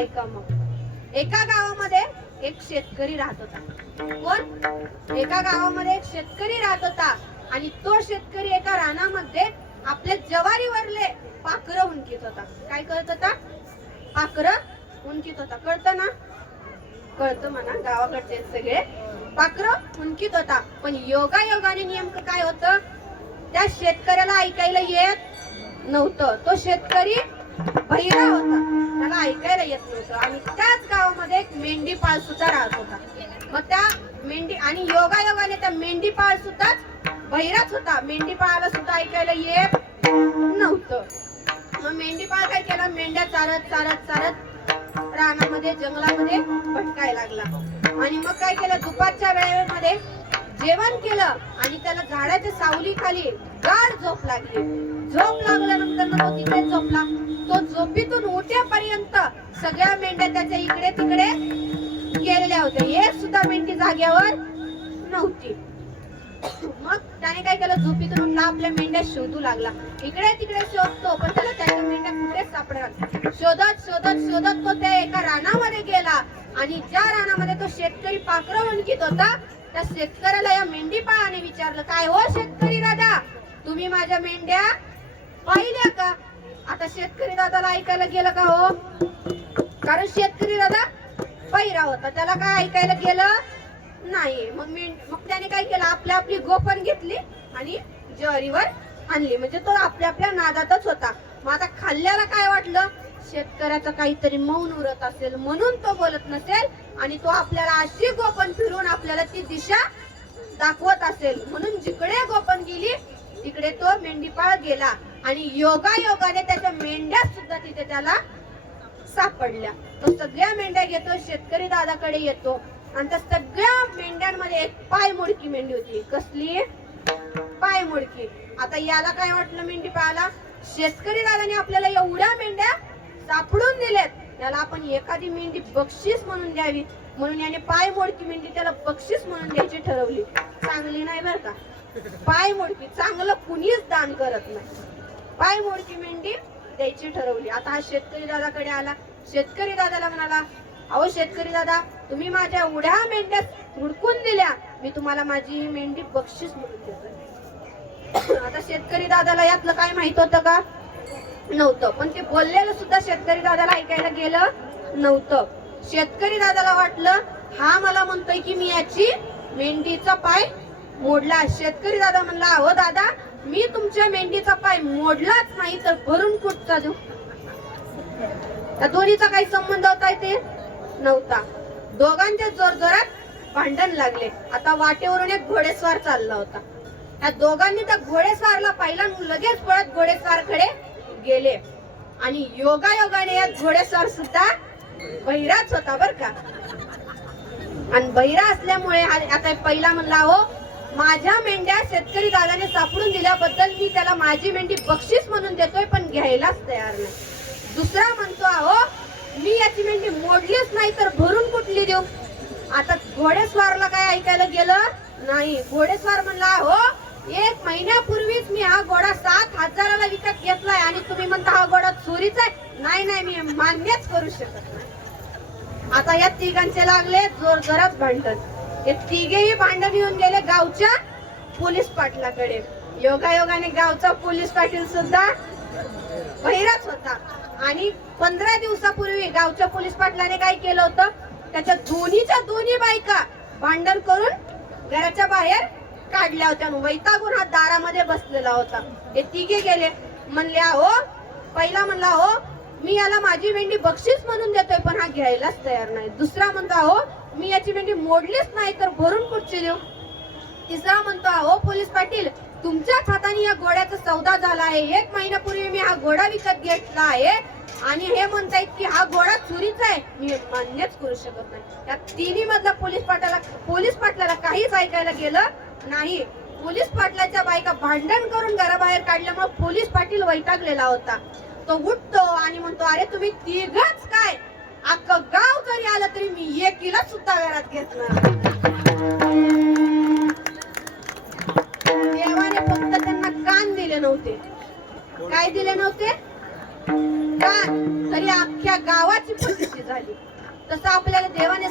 ऐका मग? एका गावामध्ये एक शेतकरी राहत होता. कोण? एका गावामध्ये एक शेतकरी राहत होता. आणि तो शेतकरी एका रानामध्ये आपले जवारीवरले पाखर उंकीत होता. काय करत होता? पाखर उंकीत होता. कळतं ना? कळतं म्हणा गावाकडचे सगळे. पाखर उंकीत होता. पण योगा योगाने नेमकं काय होतं? त्या शेतकऱ्याला ऐकायला येत नव्हतं. तो शेतकरी बहिरा होता. त्याला ऐकायला येत नव्हतं. आणि त्याच गावामध्ये एक मेंढीपाळ सुद्धा राहत होता. मग त्या मेंढी आणि योगायोगाने त्या मेंढीपाळ सुद्धा बहिराच होता. मेंढीपाळाला सुद्धा ऐकायला येत नव्हतं. मग मेंढीपाळ काय केला? मेंढ्या चारत चारत चारत रानामध्ये जंगलामध्ये भटकाय लागला. आणि मग काय केलं? दुपारच्या वेळेमध्ये जेवण केलं आणि त्याला झाडाच्या सावली खाली गाढ झोप लागली. झोप लागल्यानंतर मग तो तिकडे झोपला. तो झोपीतून उठ्यापर्यंत सगळ्या मेंढ्या त्याच्या इकडे तिकडे गेलेल्या होत्या. हे सुद्धा मेंढी जाग्यावर नव्हती. मग त्याने काय केलं? झोपीतून उठला आपल्या मेंढ्या शोधू लागला. इकडे तिकडे शोधतो पण त्याला त्याच्या मेंढ्या कुठेच सापडणार? शोधत शोधत शोधत तो त्या एका रानामध्ये गेला. आणि ज्या रानामध्ये तो शेतकरी पाखरं वंचित होता त्या शेतकऱ्याला या मेंढीपाळाने विचारलं काय हो शेतकरी दादा तुम्ही माझ्या मेंढ्या पाहिल्या का? आता शेतकरी दादाला ऐकायला गेलं का हो? कारण शेतकरी दादा पहिरा होता. त्याला काय ऐकायला गेलं नाही. मग मी मग त्याने काय केलं? आपल्या आपली गोपन घेतली आणि ज्वारीवर आणली. म्हणजे तो आपल्या आपल्या नादातच होता. मग आता खाल्ल्याला काय वाटलं? शेतकऱ्याचं काहीतरी मौन उरत असेल म्हणून तो बोलत नसेल आणि तो आपल्याला अशी गोपन फिरून आपल्याला ती दिशा दाखवत असेल. म्हणून जिकडे गोपन गेली तिकडे तो मेंढीपाळ गेला. आणि योगा योगाने त्याच्या मेंढ्या सुद्धा तिथे त्याला सापडल्या. तो सगळ्या मेंढ्या घेतो शेतकरी दादाकडे येतो आणि त्या सगळ्या मेंढ्यांमध्ये एक पाय मोडकी मेंढी होती. कसली? पाय मोडकी आता याला काय वाटलं मेंढी पाहायला? शेतकरी दादाने आपल्याला एवढ्या मेंढ्या सापडून दिल्यात. याला आपण एखादी मेंढी बक्षीस म्हणून द्यावी. म्हणून याने पाय मोडकी मेंढी त्याला बक्षीस म्हणून द्यायची ठरवली. चांगली नाही बर का? पाय मोडकी चांगलं कुणीच दान करत नाही. पाय मोडकी मेंढी द्यायची ठरवली. आता हा शेतकरी दादाकडे आला. शेतकरी दादाला म्हणाला अहो शेतकरी दादा तुम्ही माझ्या एवढ्या मेंढ्या हुडकून दिल्या. मी तुम्हाला माझी मेंढी बक्षीस म्हणून देतो. आता शेतकरी दादाला यातलं काय माहीत होतं का? नव्हतं. पण ते बोललेलं सुद्धा शेतकरी दादाला ऐकायला गेलं नव्हतं. शेतकरी दादाला वाटलं हा मला म्हणतोय की मी याची मेंढीचा पाय मोडला. शेतकरी दादा म्हणला हो दादा मी तुमच्या मेंढीचा पाय मोडलाच नाही तर भरून कुठचा देऊ त्या दोन्हीचा काही संबंध होता ते नव्हता. दोघांच्या जोरजोरात भांडण लागले. आता वाटेवरून एक घोडेस्वार चालला होता. त्या दोघांनी त्या घोडेस्वारला पाहिला लगेच पळत घोडेस्वारकडे गेले. आणि योगा योगाने या घोडेस्वार सुद्धा बहिराच होता बर का? आणि बहिरा असल्यामुळे हा- आता पहिला म्हणला हो माझ्या मेंढ्या शेतकरी दादाने सापडून दिल्याबद्दल मी त्याला माझी मेंढी बक्षीस म्हणून देतोय पण घ्यायलाच तयार नाही. दुसरा म्हणतो अहो मी याची मेंढी मोडलीच नाही तर भरून कुठली देऊ? आता घोडेस्वारला काय ऐकायला गेलं? नाही. घोडेस्वार म्हणला हो एक महिन्यापूर्वीच मी हा घोडा सात हजाराला विकत घेतलाय आणि तुम्ही म्हणता हा घोडा चोरीचा आहे? नाही नाही मी मान्यच करू शकत नाही. आता या तिघांचे लागले जोर जोरात भांडण. हे तिघेही भांडण येऊन गेले. गावच्या पोलीस पाटलाकडे. योगायोगाने गावचा पोलीस पाटील सुद्धा बहिराच होता. आणि पंधरा दिवसापूर्वी गावच्या पोलीस पाटलाने काय केलं होतं? त्याच्या दोन्हीच्या दोन्ही बायका भांडण करून घराच्या बाहेर काढल्या होत्या. वैतागून हा दारामध्ये बसलेला होता. हे तिघे गेले. म्हणले हो पहिला म्हणला हो मी याला माझी मेंढी बक्षीस म्हणून देतोय पण हा घ्यायलाच तयार नाही. दुसरा म्हणतो अहो मी याची मेंढी मोडलीच नाही तर भरून कुठची देऊ? तिसरा म्हणतो अहो पोलीस पाटील तुमच्याच हाताने या घोड्याचा सौदा झाला आहे. एक महिन्यापूर्वी मी हा घोडा विकत घेतला आहे आणि हे म्हणतायत की हा घोडा चोरीचा आहे. मी मान्यच करू शकत नाही. त्या तिन्ही मधला पोलीस पाटाला पोलीस पाटलाला काहीच ऐकायला गेलं नाही. पोलीस पाटलाच्या बायका भांडण करून घराबाहेर काढल्यामुळे पोलीस पाटील वैतागलेला होता. तो उठतो आणि म्हणतो अरे तुम्ही तिघच काय? अख्खं गाव जरी आलं तरी मी एकीला सुद्धा घरात घेतलं देवाने फक्त त्यांना कान दिले नव्हते. काय दिले नव्हते? कान. तरी अख्ख्या गावाची परिस्थिती झाली. तसं आपल्याला देवाने